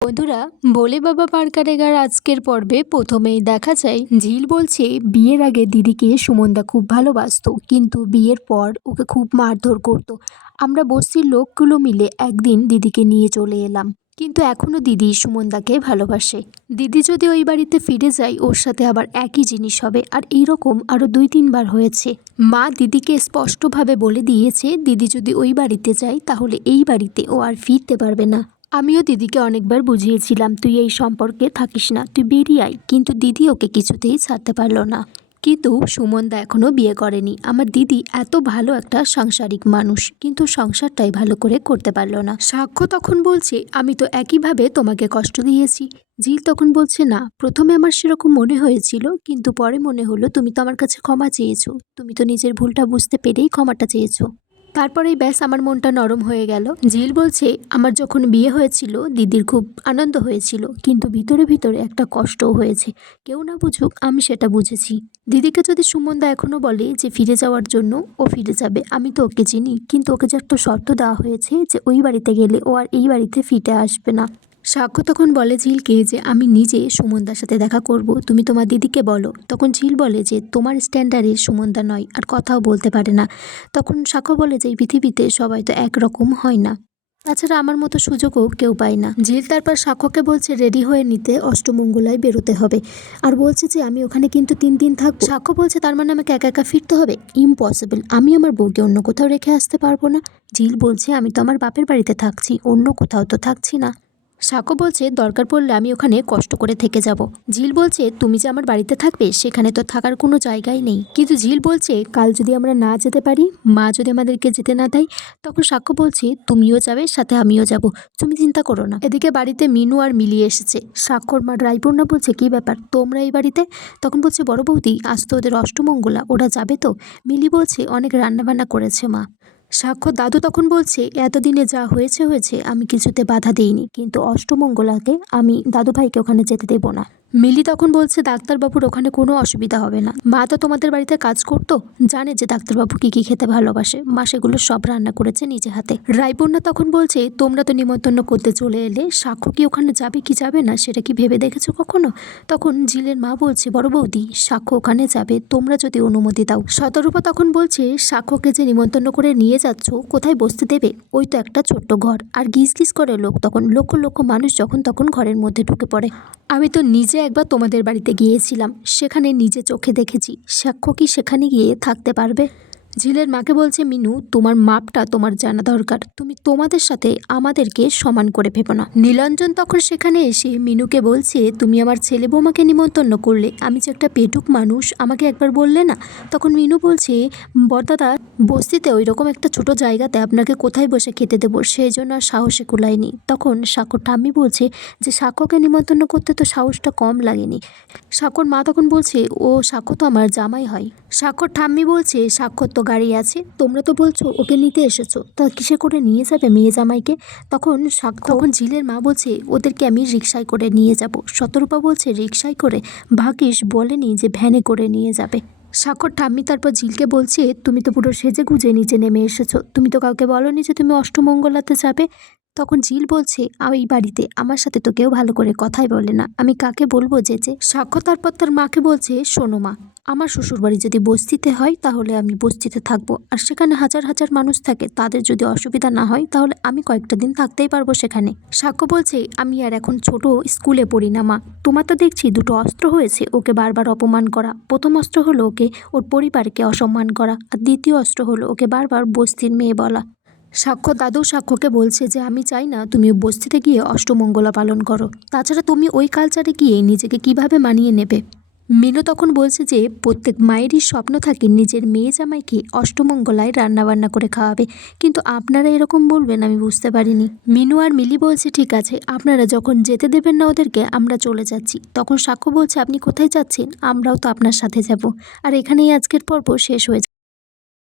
বন্ধুরা, বলে বাবা পার কারেগার আজকের পর্বে প্রথমেই দেখা যায় ঝিল বলছে বিয়ের আগে দিদিকে সুমনদা খুব ভালোবাসতো, কিন্তু বিয়ের পর ওকে খুব মারধর করতো। আমরা বস্তির লোকগুলো মিলে একদিন দিদিকে নিয়ে চলে এলাম, কিন্তু এখনো দিদি সুমনদাকে ভালোবাসে। দিদি যদি ওই বাড়িতে ফিরে যায় ওর সাথে আবার একই জিনিস হবে, আর এইরকম আরো 2-3 বার হয়েছে। মা দিদিকে স্পষ্টভাবে বলে দিয়েছে দিদি যদি ওই বাড়িতে যায় তাহলে এই বাড়িতে ও আর ফিরতে পারবে না। আমিও দিদিকে অনেকবার বুঝিয়েছিলাম তুই এই সম্পর্কে থাকিস না, তুই বেরিয়ে আয়, কিন্তু দিদি ওকে কিছুতেই ছাড়তে পারলো না। কিন্তু সুমনদা এখনো বিয়ে করেনি। আমার দিদি এত ভালো একটা সাংসারিক মানুষ, কিন্তু সংসারটাই ভালো করে করতে পারলো না। সাক্ষ্য তখন বলছে আমি তো একইভাবে তোমাকে কষ্ট দিয়েছি। ঝিল তখন বলছে না, প্রথমে আমার সেরকম মনে হয়েছিল, কিন্তু পরে মনে হলো তুমি তো আমার কাছে ক্ষমা চেয়েছো, তুমি তো নিজের ভুলটা বুঝতে পেরেই ক্ষমাটা চেয়েছো। তারপরেই ব্যাস আমার মনটা নরম হয়ে গেল। ঝিল বলছে আমার যখন বিয়ে হয়েছিল দিদির খুব আনন্দ হয়েছিল, কিন্তু ভিতরে ভিতরে একটা কষ্টও হয়েছে। কেউ না বুঝুক, আমি সেটা বুঝেছি। দিদিকে যদি সুমনদা এখনো বলে যে ফিরে যাওয়ার জন্য, ও ফিরে যাবে। আমি তো ওকে চিনি, কিন্তু ওকে যে একটা শর্ত দেওয়া হয়েছে যে ওই বাড়িতে গেলে ও আর এই বাড়িতে ফিরে আসবে না। সাক্ষ্য তখন বলে ঝিলকে যে আমি নিজে সুমনদার সাথে দেখা করব, তুমি তোমার দিদিকে বলো। তখন ঝিল বলে যে তোমার স্ট্যান্ডার্ডে সুমনদা নয়, আর কথাও বলতে পারে না। তখন সাক্ষ্য বলে যে এই পৃথিবীতে সবাই তো একরকম হয় না, তাছাড়া আমার মতো সুযোগও কেউ পায় না। ঝিল তারপর সাক্ষ্যকে বলছে রেডি হয়ে নিতে, অষ্টমঙ্গলায় বেরোতে হবে, আর বলছে যে আমি ওখানে কিন্তু 3 দিন থাকবো। সাক্ষ্য বলছে তার মানে আমাকে একা একা ফিরতে হবে? ইম্পসিবল, আমি আমার বউকে অন্য কোথাও রেখে আসতে পারবো না। ঝিল বলছে আমি তো আমার বাপের বাড়িতে থাকছি, অন্য কোথাও তো থাকছি না। সাক্ষ্য বলছে দরকার পড়লে আমি ওখানে কষ্ট করে থেকে যাব। ঝিল বলছে তুমি যে আমার বাড়িতে থাকবে সেখানে তো থাকার কোনো জায়গাই নেই। কিন্তু ঝিল বলছে কাল যদি আমরা না যেতে পারি, মা যদি আমাদেরকে যেতে না দেয়, তখন সাক্ষ্য বলছে তুমিও যাবে, সাথে আমিও যাব, তুমি চিন্তা করো না। এদিকে বাড়িতে মিনু আর মিলি এসেছে। সাক্ষ্যর মা রায়পূর্ণা বলছে কি ব্যাপার তোমরা এই বাড়িতে? তখন বলছে বড় বৌদি আজ তো ওদের অষ্টমঙ্গলা, ওরা যাবে তো। মিলি বলছে অনেক রান্নাবান্না করেছে মা। সাক্ষ্য দাদু তখন বলছে এতদিনে যা হয়েছে হয়েছে, আমি কিছুতে বাধা দিইনি, কিন্তু অষ্টমঙ্গলাকে আমি দাদু ভাইকে ওখানে যেতে দেবো না। মিলি তখন বলছে ডাক্তারবাবুর ওখানে কোনো অসুবিধা হবে না, মা তো তোমাদের বাড়িতে কাজ করতো, জানে যে ডাক্তারবাবু কি কি খেতে ভালোবাসে, মা সেগুলো সব রান্না করেছে নিজে হাতে। রায়পূর্ণা তখন বলছে তোমরা তো নিমন্ত্রণ করতে চলে এলে, সাক্ষ্য কি ওখানে যাবে কি যাবে না সেটা কি ভেবে দেখেছো কখনো? তখন ঝিলের মা বলছে বড় বৌদি সাক্ষ্য ওখানে যাবে, তোমরা যদি অনুমতি দাও। শতরূপা তখন বলছে সাক্ষ্যকে যে নিমন্ত্রণ করে নিয়ে যাচ্ছ কোথায় বসতে দেবে? ওই তো একটা ছোট্ট ঘর, আর গিজ গিজ করে লোক তখন লক্ষ লক্ষ মানুষ যখন তখন ঘরের মধ্যে ঢুকে পড়ে। আমি তো নিজে একবার তোমাদের বাড়িতে গিয়েছিলাম, সেখানে নিজে চোখে দেখেছি, সাক্ষ্য কি সেখানে গিয়ে থাকতে পারবে? ঝিলের মাকে বলছে মিনু তোমার মাপটা তোমার জানা দরকার, তুমি তোমাদের সাথে আমাদেরকে সমান করে ভেবো না। নীলাঞ্জন তখন সেখানে এসে মিনুকে বলছে তুমি আমার ছেলে বৌমাকে নিমন্ত্রণ করলে, আমি যে একটা পেটুক মানুষ আমাকে একবার বললে না। তখন মিনু বলছে বড়দাদা বস্তিতে ওই রকম একটা ছোট জায়গাতে আপনাকে কোথায় বসে খেতে দেবো, সেই জন্য আর সাহসে কুলায়নি। তখন সাক্ষ্যর ঠাম্মি বলছে যে সাক্ষ্যকে নিমন্ত্রণ করতে তো সাহসটা কম লাগেনি। সাক্ষ্যর মা তখন বলছে ও সাক্ষ্য তো আমার জামাই হয়। সাক্ষ্যর ঠাম্মি বলছে সাক্ষ্যর তো গাড়ি আছে, তোমরা তো বলছো ওকে নিতে এসেছো, তা কিসে করে নিয়ে যাবে মেয়ে জামাইকে? তখন ঝিলের মা বলছে ওদেরকে আমি রিকশায় করে নিয়ে যাব। শতরূপা বলছে রিকশায় করে? ভাগ্যিস বলেনি যে ভ্যানে করে নিয়ে যাবে। সাক্ষ্যর ঠাম্মি তারপর ঝিলকে বলছে তুমি তো পুরো সেজে গুজে নিচে নেমে এসেছো, তুমি তো কাউকে বলোনি যে তুমি অষ্টমঙ্গলাতে যাবে। তখন ঝিল বলছে এই বাড়িতে আমার সাথে তো কেউ ভালো করে কথাই বলে না, আমি কাকে বলবো যে। সাক্ষ্য তারপর তার মাকে বলছে শোনো মা, আমার শ্বশুরবাড়ি যদি বস্তিতে হয় তাহলে আমি বস্তিতে থাকবো, আর সেখানে হাজার হাজার মানুষ থাকে, তাদের যদি অসুবিধা না হয় তাহলে আমি কয়েকটা দিন থাকতেই পারবো সেখানে। সাক্ষ্য বলছে আমি আর এখন ছোট স্কুলে পড়ি না মা, তোমার তো দেখছি দুটো অস্ত্র হয়েছে ওকে বারবার অপমান করা। প্রথম অস্ত্র হলো ওকে ওর পরিবারকে অসম্মান করা, আর দ্বিতীয় অস্ত্র হলো ওকে বারবার বস্তির মেয়ে বলা। সাক্ষ্য দাদু সাক্ষ্যকে বলছে যে আমি চাই না তুমি বস্তিতে গিয়ে অষ্টমঙ্গলা পালন করো, তাছাড়া তুমি ওই কালচারে গিয়ে নিজেকে কিভাবে মানিয়ে নেবে? মিনু তখন বলছে যে প্রত্যেক মায়েরই স্বপ্ন থাকে নিজের মেয়ে জামাইকে অষ্টমঙ্গলায় রান্নাবান্না করে খাওয়াবে, কিন্তু আপনারা এরকম বলবেন আমি বুঝতে পারিনি। মিনু আর মিলি বলছে ঠিক আছে, আপনারা যখন যেতে দেবেন না ওদেরকে আমরা চলে যাচ্ছি। তখন সাক্ষ্য বলছে আপনি কোথায় যাচ্ছেন? আমরাও তো আপনার সাথে যাব। আর এখানেই আজকের পর্ব শেষ হয়েছে।